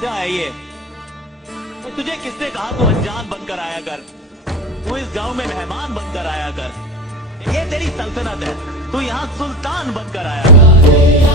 राजा है। ये तो तुझे किसने कहा, तू अनजान बनकर आया कर। तू इस गाँव में मेहमान बनकर आया कर। ये तेरी सल्तनत है। तू यहाँ सुल्तान बनकर आया कर।